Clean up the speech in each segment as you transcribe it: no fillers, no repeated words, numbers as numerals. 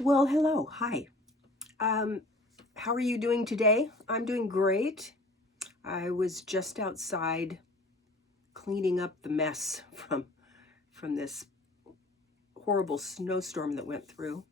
Well, hello. Hi. Um, how are you doing today? I'm doing great. I was just outside cleaning up the mess from this horrible snowstorm that went through.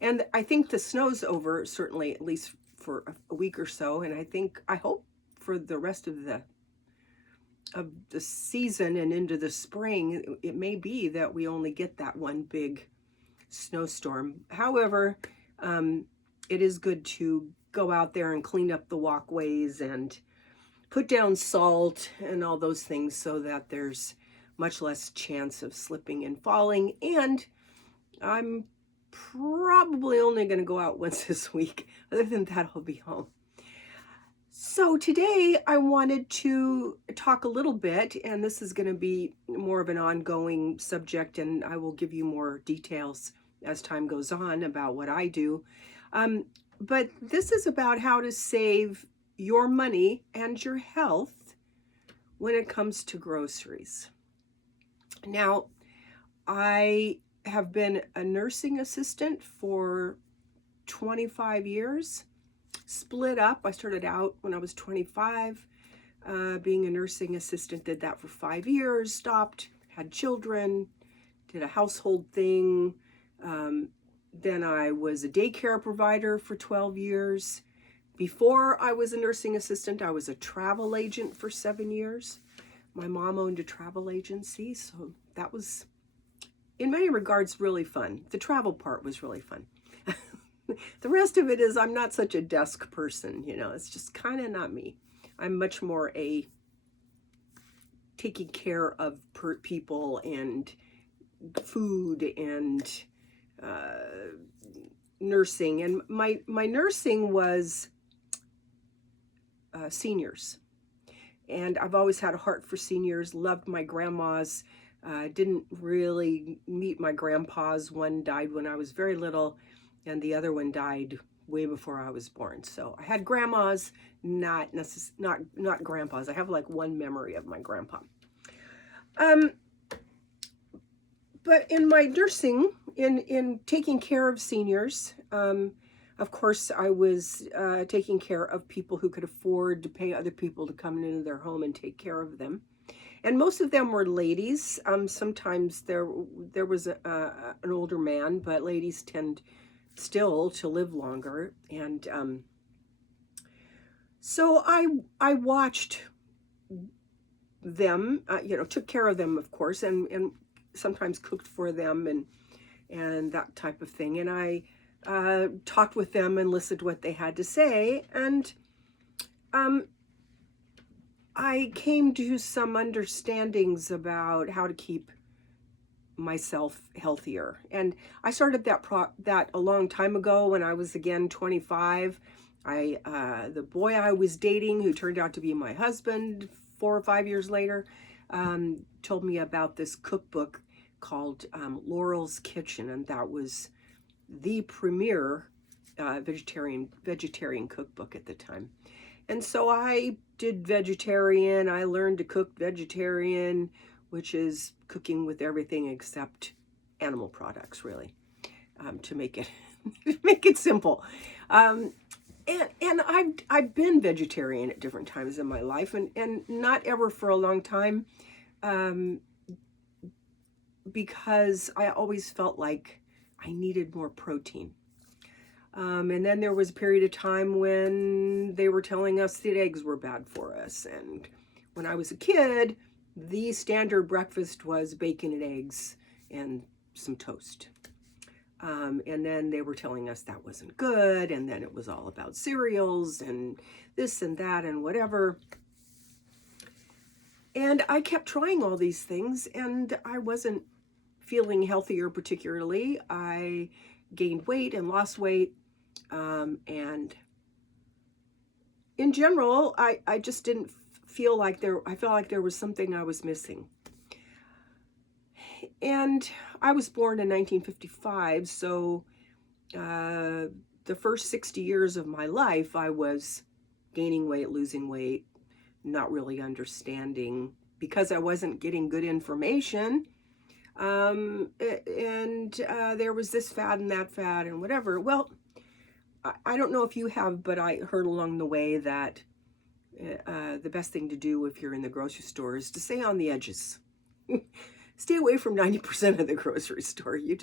And I think the snow's over, certainly at least for a week or so, and I hope for the rest of the season and into the spring, it may be that we only get that one big snowstorm. However, um, it is good to go out there and clean up the walkways and put down salt and all those things so that there's much less chance of slipping and falling. And I'm probably only going to go out once this week. Other than that, I'll be home. So today I wanted to talk a little bit, and this is going to be more of an ongoing subject, and I will give you more details as time goes on about what I do. Um, but this is about how to save your money and your health when it comes to groceries. Now, I have been a nursing assistant for 25 years, split up. I started out when I was 25, being a nursing assistant, did that for 5 years, stopped, had children, did a household thing. Then I was a daycare provider for 12 years. Before I was a nursing assistant, I was a travel agent for 7 years. My mom owned a travel agency, so that was, in many regards, really fun. The travel part was really fun. The rest of it is I'm not such a desk person, it's just kind of not me. I'm much more a taking care of people and food and nursing. And my nursing was seniors. And I've always had a heart for seniors, loved my grandmas. Didn't really meet my grandpas. One died when I was very little, and the other one died way before I was born. So I had grandmas, not grandpas. I have like one memory of my grandpa. But in my nursing, in taking care of seniors, of course, I was taking care of people who could afford to pay other people to come into their home and take care of them. And most of them were ladies. Sometimes there was an older man, but ladies tend still to live longer. And so I watched them, took care of them, of course, and sometimes cooked for them and that type of thing. And I talked with them and listened to what they had to say. And I came to some understandings about how to keep myself healthier. And I started that a long time ago when I was again 25. The boy I was dating, who turned out to be my husband 4 or 5 years later, told me about this cookbook called Laurel's Kitchen, and that was the premier vegetarian cookbook at the time. And so I did vegetarian. I learned to cook vegetarian, which is cooking with everything except animal products, really, to make it make it simple. And I've been vegetarian at different times in my life, and not ever for a long time, because I always felt like I needed more protein. And then there was a period of time when they were telling us that eggs were bad for us. And when I was a kid, the standard breakfast was bacon and eggs and some toast. And then they were telling us that wasn't good. And then it was all about cereals and this and that and whatever. And I kept trying all these things, and I wasn't feeling healthier particularly. I gained weight and lost weight. And in general, I just didn't feel like I felt like there was something I was missing. And I was born in 1955, so the first 60 years of my life, I was gaining weight, losing weight, not really understanding, because I wasn't getting good information. And there was this fad and that fad and whatever. Well, I don't know if you have, but I heard along the way that the best thing to do if you're in the grocery store is to stay on the edges. Stay away from 90% of the grocery store. You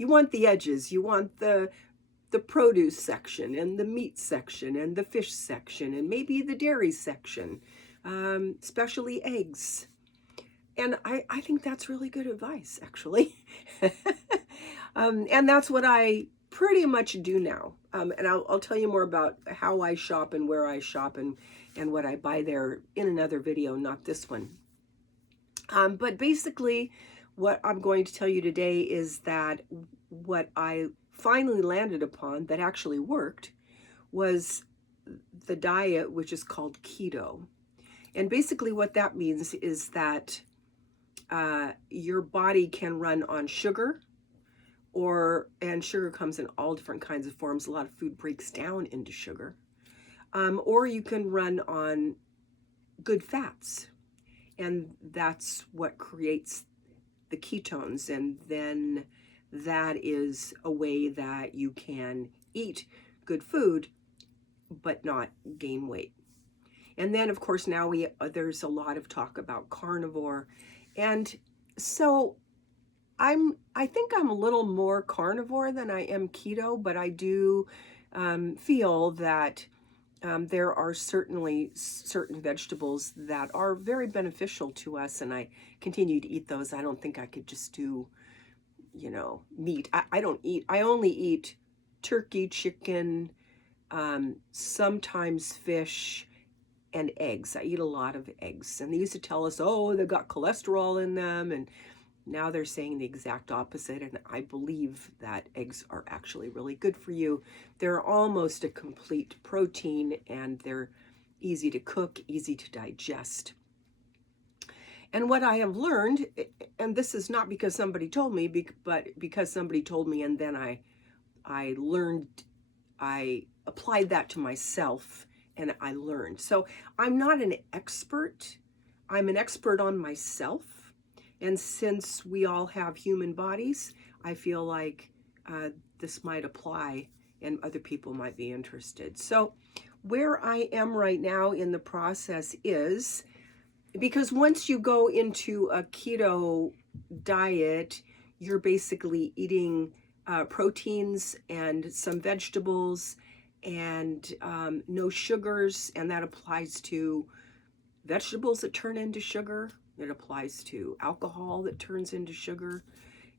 want the edges. You want the produce section and the meat section and the fish section and maybe the dairy section, especially eggs. And I think that's really good advice, actually. And that's what I pretty much do now. And I'll tell you more about how I shop and where I shop and what I buy there in another video, not this one. But basically, what I'm going to tell you today is that what I finally landed upon that actually worked was the diet, which is called keto. And basically what that means is that your body can run on sugar, and sugar comes in all different kinds of forms. A lot of food breaks down into sugar. Or you can run on good fats. And that's what creates the ketones. And then that is a way that you can eat good food, but not gain weight. And then, of course, now there's a lot of talk about carnivore. And so I think I'm a little more carnivore than I am keto, but I do feel that there are certainly certain vegetables that are very beneficial to us, and I continue to eat those. I don't think I could just do, meat. I only eat turkey, chicken, sometimes fish, and eggs. I eat a lot of eggs. And they used to tell us, oh, they've got cholesterol in them, and now they're saying the exact opposite, and I believe that eggs are actually really good for you. They're almost a complete protein, and they're easy to cook, easy to digest. And what I have learned, and this is not because somebody told me, but because somebody told me, and then I learned, I applied that to myself, and I learned. So I'm not an expert. I'm an expert on myself. And since we all have human bodies, I feel like this might apply and other people might be interested. So where I am right now in the process is, because once you go into a keto diet, you're basically eating proteins and some vegetables and no sugars, and that applies to vegetables that turn into sugar. It applies to alcohol that turns into sugar.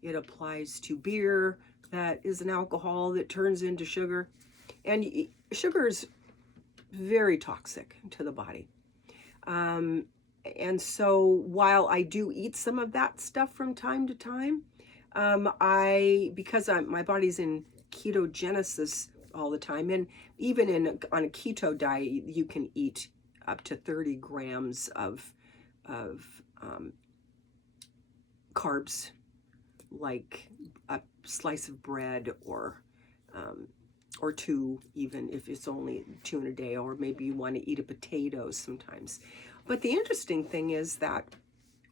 It applies to beer that is an alcohol that turns into sugar. And sugar is very toxic to the body. And so while I do eat some of that stuff from time to time, because my body's in ketogenesis all the time, and even on a keto diet, you can eat up to 30 grams of carbs, like a slice of bread or two, even if it's only 2 in a day, or maybe you want to eat a potato sometimes. But the interesting thing is that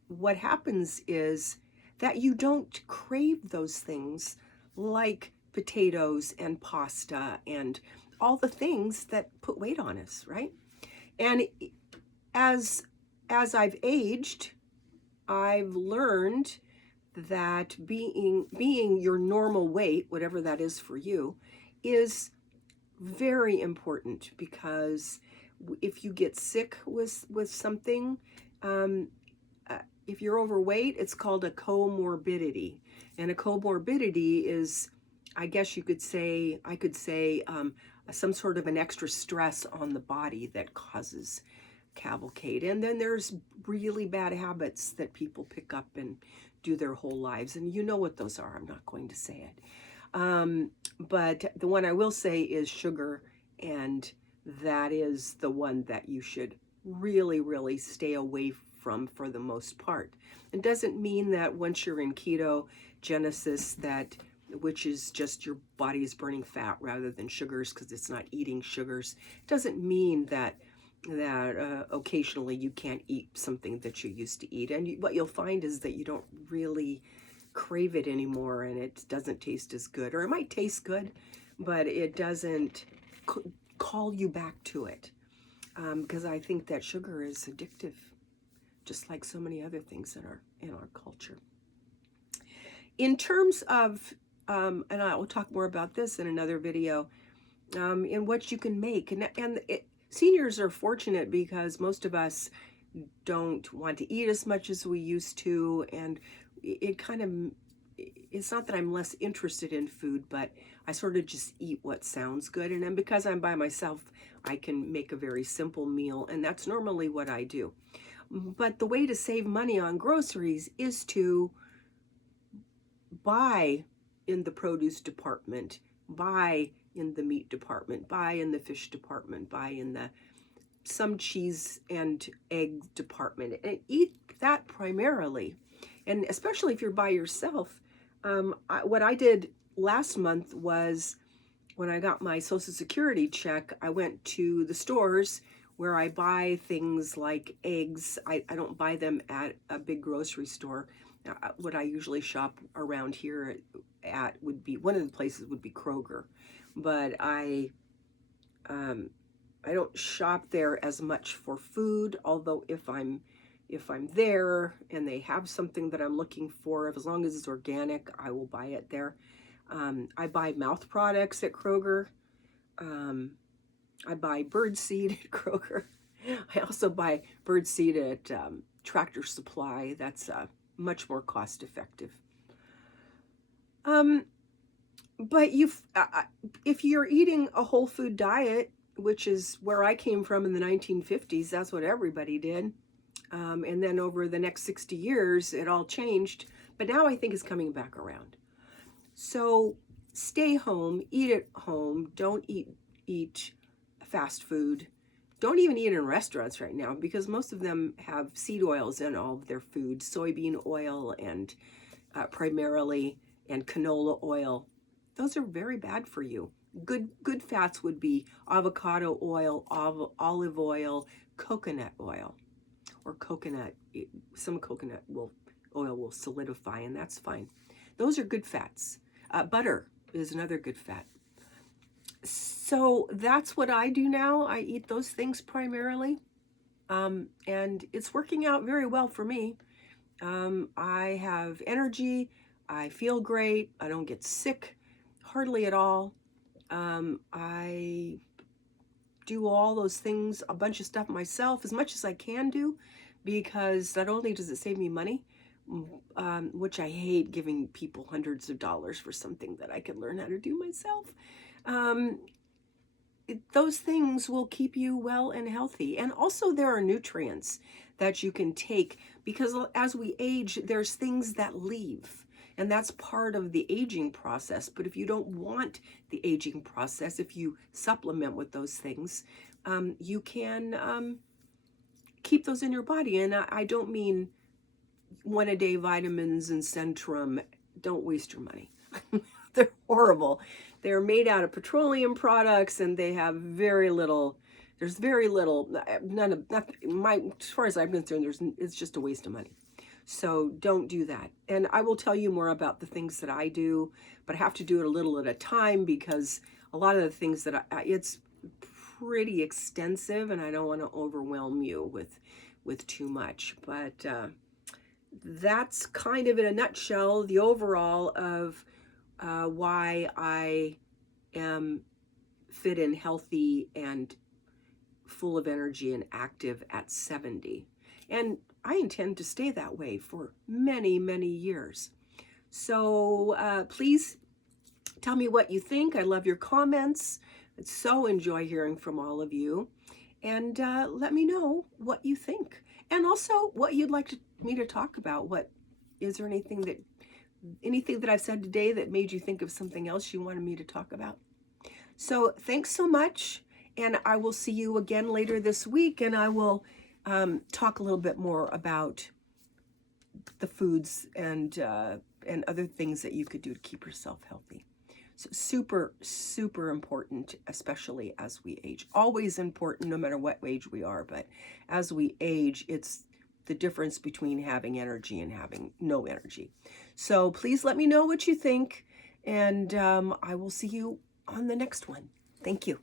what happens is that you don't crave those things like potatoes and pasta and all the things that put weight on us, right? And as I've aged, I've learned that being your normal weight, whatever that is for you, is very important, because if you get sick with something, if you're overweight, it's called a comorbidity. And a comorbidity is, I guess I could say some sort of an extra stress on the body that causes cavalcade. And then there's really bad habits that people pick up and do their whole lives, and you know what those are. I'm not going to say it, but the one I will say is sugar, and that is the one that you should really stay away from for the most part. It doesn't mean that once you're in ketogenesis, which is just your body is burning fat rather than sugars, because it's not eating sugars, doesn't mean that occasionally you can't eat something that you used to eat. And what you'll find is that you don't really crave it anymore, and it doesn't taste as good, or it might taste good, but it doesn't call you back to it, because I think that sugar is addictive, just like so many other things in our culture. In terms of, and I will talk more about this in another video, in what you can make, seniors are fortunate because most of us don't want to eat as much as we used to, and it kind of, it's not that I'm less interested in food, but I sort of just eat what sounds good. And then because I'm by myself, I can make a very simple meal, and that's normally what I do. But the way to save money on groceries is to buy in the produce department, buy in the meat department, buy in the fish department, buy in the some cheese and egg department, and eat that primarily. And especially if you're by yourself, what I did last month was, when I got my Social Security check, I went to the stores where I buy things like eggs. I don't buy them at a big grocery store. What I usually shop around here at would be, one of the places would be Kroger, but I don't shop there as much for food, although if I'm there and they have something that I'm looking for, as long as it's organic, I will buy it there. I buy mouth products at Kroger. I buy birdseed at Kroger. I also buy birdseed at Tractor Supply. That's much more cost effective. But if you're eating a whole food diet, which is where I came from in the 1950s, that's what everybody did. And then over the next 60 years, it all changed. But now I think it's coming back around. So stay home, eat at home. Don't eat fast food. Don't even eat in restaurants right now, because most of them have seed oils in all of their food, soybean oil and primarily, and canola oil. Those are very bad for you. Good fats would be avocado oil, olive oil, coconut oil, or coconut. Some coconut oil will solidify, and that's fine. Those are good fats. Butter is another good fat. So that's what I do now. I eat those things primarily, and it's working out very well for me. I have energy. I feel great. I don't get sick hardly at all. I do all those things, a bunch of stuff myself, as much as I can do, because not only does it save me money, which I hate giving people hundreds of dollars for something that I can learn how to do myself. Those things will keep you well and healthy. And also there are nutrients that you can take, because as we age, there's things that leave. And that's part of the aging process. But if you don't want the aging process, if you supplement with those things, you can keep those in your body. And I don't mean one-a-day vitamins and Centrum. Don't waste your money. They're horrible. They're made out of petroleum products, and they have very little. There's very little. As far as I'm concerned, it's just a waste of money. So don't do that. And I will tell you more about the things that I do, but I have to do it a little at a time, because a lot of the things that it's pretty extensive, and I don't want to overwhelm you with too much. But that's kind of, in a nutshell, the overall of why I am fit and healthy and full of energy and active at 70. And I intend to stay that way for many, many years. So please tell me what you think. I love your comments. I so enjoy hearing from all of you. And let me know what you think. And also what you'd like me to talk about. Is there anything that I've said today that made you think of something else you wanted me to talk about? So thanks so much. And I will see you again later this week. And I will talk a little bit more about the foods and other things that you could do to keep yourself healthy. So super, super important, especially as we age. Always important, no matter what age we are. But as we age, the difference between having energy and having no energy. So please let me know what you think, and I will see you on the next one. Thank you.